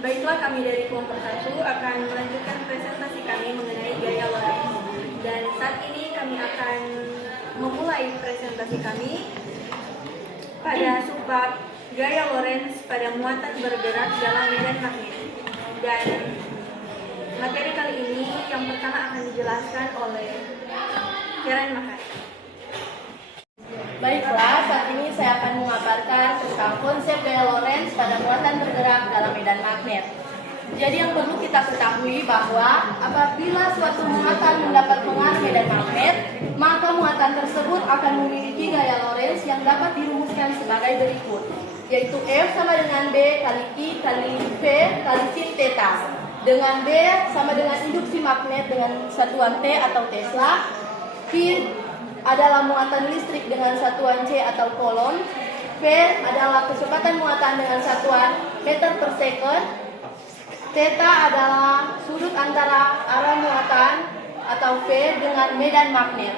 Baiklah, kami dari kelompok 1 akan melanjutkan presentasi kami mengenai gaya Lorentz. Dan saat ini kami akan memulai presentasi kami pada subbab gaya Lorentz pada muatan bergerak dalam medan magnet. Dan materi kali ini yang pertama akan dijelaskan oleh Karen Mahar. Baiklah, saat ini saya akan memaparkan tentang konsep gaya Lorentz pada muatan bergerak dalam medan magnet. Jadi yang perlu kita ketahui bahwa apabila suatu muatan mendapat pengaruh medan magnet, maka muatan tersebut akan memiliki gaya Lorentz yang dapat dirumuskan sebagai berikut, yaitu F sama dengan B kali I kali V kali sin theta. Dengan B sama dengan induksi magnet dengan satuan T atau Tesla. Q adalah muatan listrik dengan satuan C atau Coulomb. V adalah kecepatan muatan dengan satuan meter per second. Theta adalah sudut antara arah muatan atau V dengan medan magnet.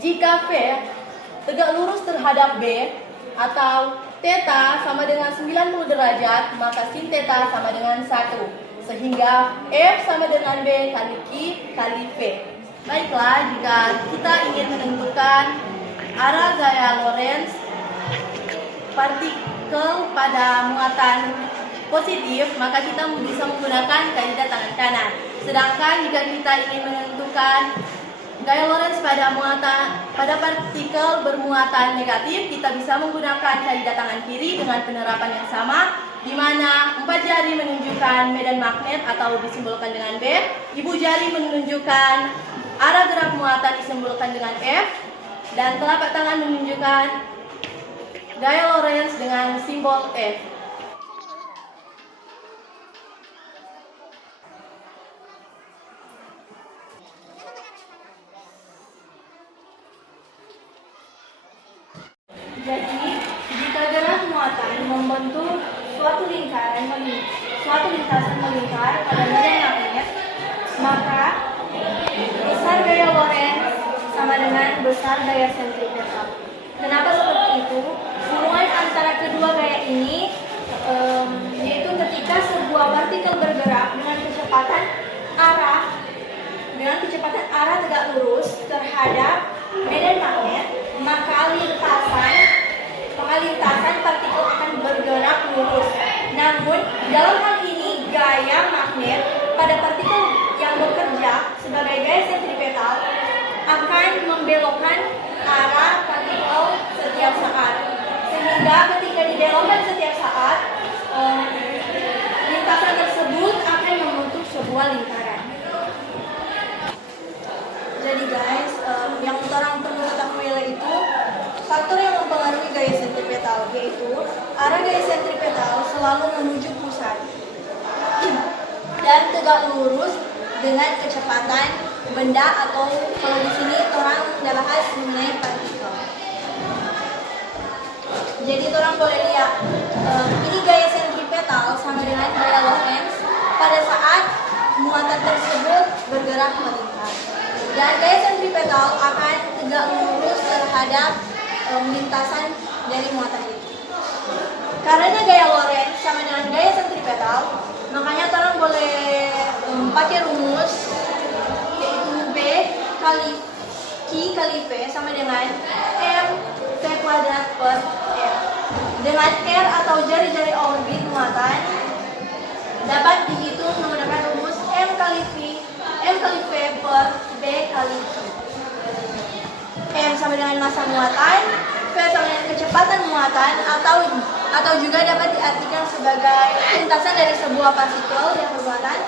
Jika V tegak lurus terhadap B atau theta sama dengan 90 derajat, maka sin theta sama dengan 1. Sehingga F sama dengan B kali Q kali V. Baiklah, jika kita ingin menentukan arah gaya Lorentz partikel pada muatan positif, maka kita bisa menggunakan kaidah tangan kanan. Sedangkan jika kita ingin menentukan gaya Lorentz pada partikel bermuatan negatif, kita bisa menggunakan kaidah tangan kiri dengan penerapan yang sama, di mana 4 jari menunjukkan medan magnet atau disimbolkan dengan B, ibu jari menunjukkan arah gerak muatan disimbolkan dengan F, dan telapak tangan menunjukkan gaya Lorentz dengan simbol F. Jadi, jika gerak muatan membentuk suatu lintasan melingkar pada medan magnet, maka besar gaya Lorentz sama dengan besar gaya sentripetal. Kenapa seperti itu? Hubungan antara kedua gaya ini yaitu ketika sebuah partikel bergerak dengan kecepatan arah tegak lurus terhadap medan magnet, maka lintasan partikel akan bergerak lurus. Namun, dalam hal ini gaya magnet pada partikel yang bekerja sebagai gaya sentripetal akan membelokkan arah partikel setiap saat. Sehingga ketika dibelokkan setiap saat, lintasan tersebut akan membentuk sebuah lingkaran. Jadi guys, yang orang perlu ketahui yaitu faktor yang mempengaruhi gaya sentripetal, yaitu arah gaya sentripetal selalu menuju pusat dan tegak lurus dengan kecepatan benda, atau kalau di sini orang udah bahas mengenai partikel. Jadi orang boleh lihat ini gaya sentripetal sama dengan gaya Lorentz pada saat muatan tersebut bergerak melingkar. Dan gaya sentripetal akan tegak lurus terhadap lintasan dari muatan itu. Karena gaya Lorentz sama dengan gaya sentripetal, makanya orang boleh pakai rumus yaitu B kali Q kali V sama dengan M V kuadrat per R. Dengan R atau jari-jari orbit muatan dapat dihitung menggunakan rumus M kali V per B kali Q. M sama dengan massa muatan, V sama dengan kecepatan muatan, atau juga dapat diartikan sebagai lintasan dari sebuah partikel yang bermuatan,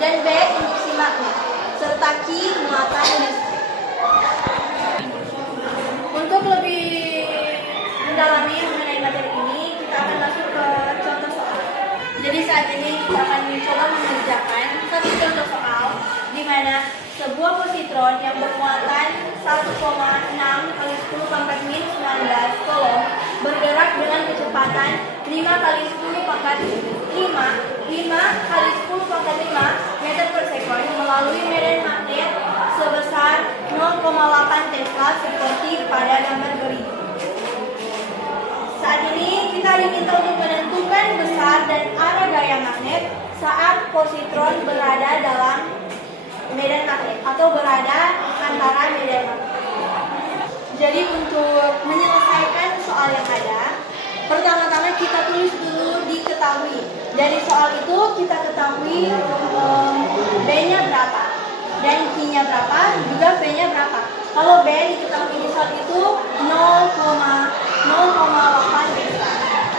dan B induksi magnet, serta Q muatan listrik. Untuk lebih mendalami mengenai materi ini, kita akan masuk ke contoh soal. Jadi saat ini kita akan mencoba mengerjakan satu contoh soal di mana sebuah positron yang bermuatan 1,6 kali 10 pangkat min 19 Coulomb bergerak dengan kecepatan 5 kali 10 pangkat 5 kali 10 pangkat 5 meter per sekon melalui medan magnet sebesar 0,8 Tesla seperti pada gambar berikut. Saat ini kita diminta untuk menentukan besar dan arah gaya magnet saat positron berada dalam medan magnet atau berada antara medan magnet. Jadi untuk menyelesaikan soal yang ada, pertama-tama kita tulis dulu diketahui. Dari soal itu kita ketahui B-nya berapa dan Q-nya berapa, juga V-nya berapa. Kalau B diketahui di soal itu 0,08 meter.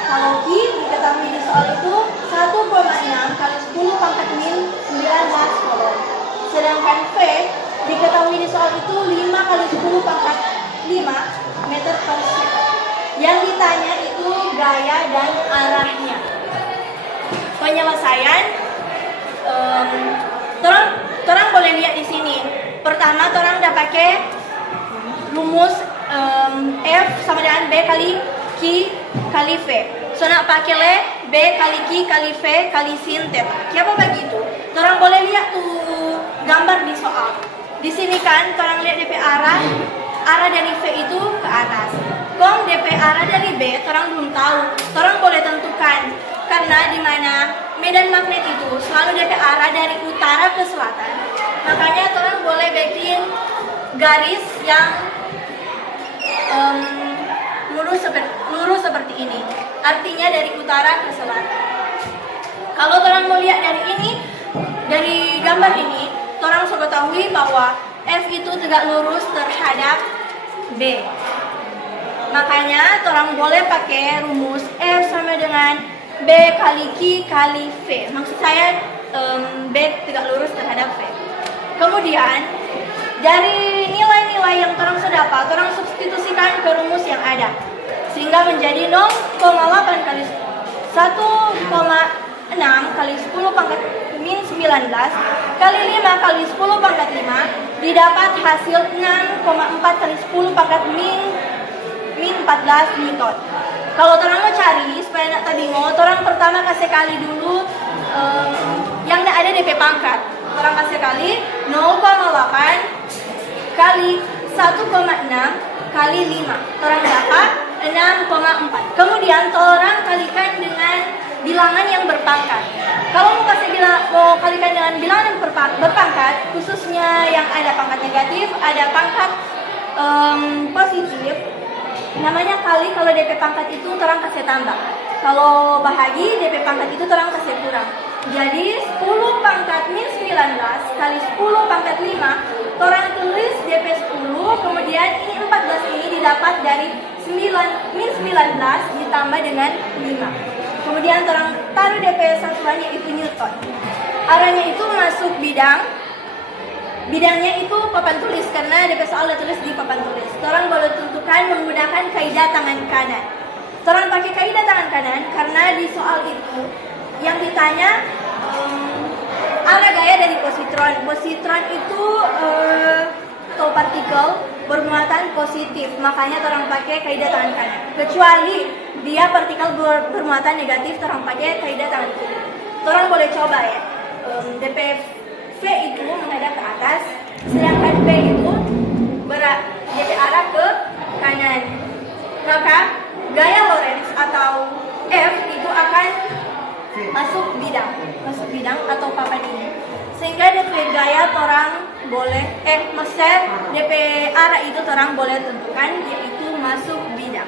Kalau Q diketahui di soal itu 1,6 kali 10 pangkat min 19 kolom. Sedangkan V diketahui di soal itu 5 kali 10 pangkat 5 meter per second. Yang ditanya itu gaya dan arahnya. Penyelesaian, torang boleh lihat di sini. Pertama, torang udah pakai rumus F sama dengan B kali Q kali V. So nak pakai le B kali Q kali V kali sin theta. Kenapa begitu? Torang boleh lihat tuh gambar di soal. Di sini kan, torang lihat DP arah dari V itu ke atas. Kong DP arah dari B, torang belum tahu. Torang boleh tentukan karena di mana medan magnet itu selalu DP arah dari utara ke selatan. Makanya torang boleh bikin garis yang lurus seperti ini. Artinya dari utara ke selatan. Kalau torang mau lihat dari ini, dari gambar ini, torang sudah ketahui bahwa F itu tegak lurus terhadap B. Makanya torang boleh pakai rumus F sama dengan B kali Q kali V. Maksud saya B tegak lurus terhadap V. Kemudian dari nilai-nilai yang torang sudah dapat, torang substitusikan ke rumus yang ada. Sehingga menjadi 0,8 kali 1,6 kali 10 pangkat min 19 kali 5 kali 10 pangkat 5 didapat hasil 6,4 kali 10 pangkat min 14 Newton. Kalau torang mau cari supaya nak tabingo, torang pertama kasih kali dulu yang ada DP pangkat. Torang kasih kali 0,8 kali 1,6 kali 5. Torang dapat 6,4. Kemudian torang kalikan dengan bilangan yang berpangkat. Kalau mau kalikan dengan bilangan yang berpangkat, khususnya yang ada pangkat negatif, ada pangkat positif, namanya kali. Kalau DP pangkat itu torang kasih tambah. Kalau bahagi DP pangkat itu torang kasih kurang. Jadi 10 pangkat min 19 kali 10 pangkat 5, torang tulis DP 10, kemudian ini 14 ini didapat dari min 19 ditambah dengan 5. Kemudian torang taruh DP satuannya itu Newton. Arahnya itu masuk bidang. Bidangnya itu papan tulis karena DP soal tulis di papan tulis. Torang boleh tentukan menggunakan kaidah tangan kanan. Torang pakai kaidah tangan kanan karena di soal itu yang ditanya arah gaya dari positron. Positron itu atau partikel bermuatan positif, makanya torang pakai kaidah tangan kanan. Kecuali dia partikel bermuatan negatif, torang pakai kaidah tangan kiri. Torang boleh coba ya. DP V itu menghadap ke atas, sedangkan B itu DP arah ke kanan. Maka gaya Lorentz atau F itu akan masuk bidang atau papan ini. Sehingga DP gaya torang boleh maksudnya DP arah itu torang boleh tentukan yaitu masuk bidang.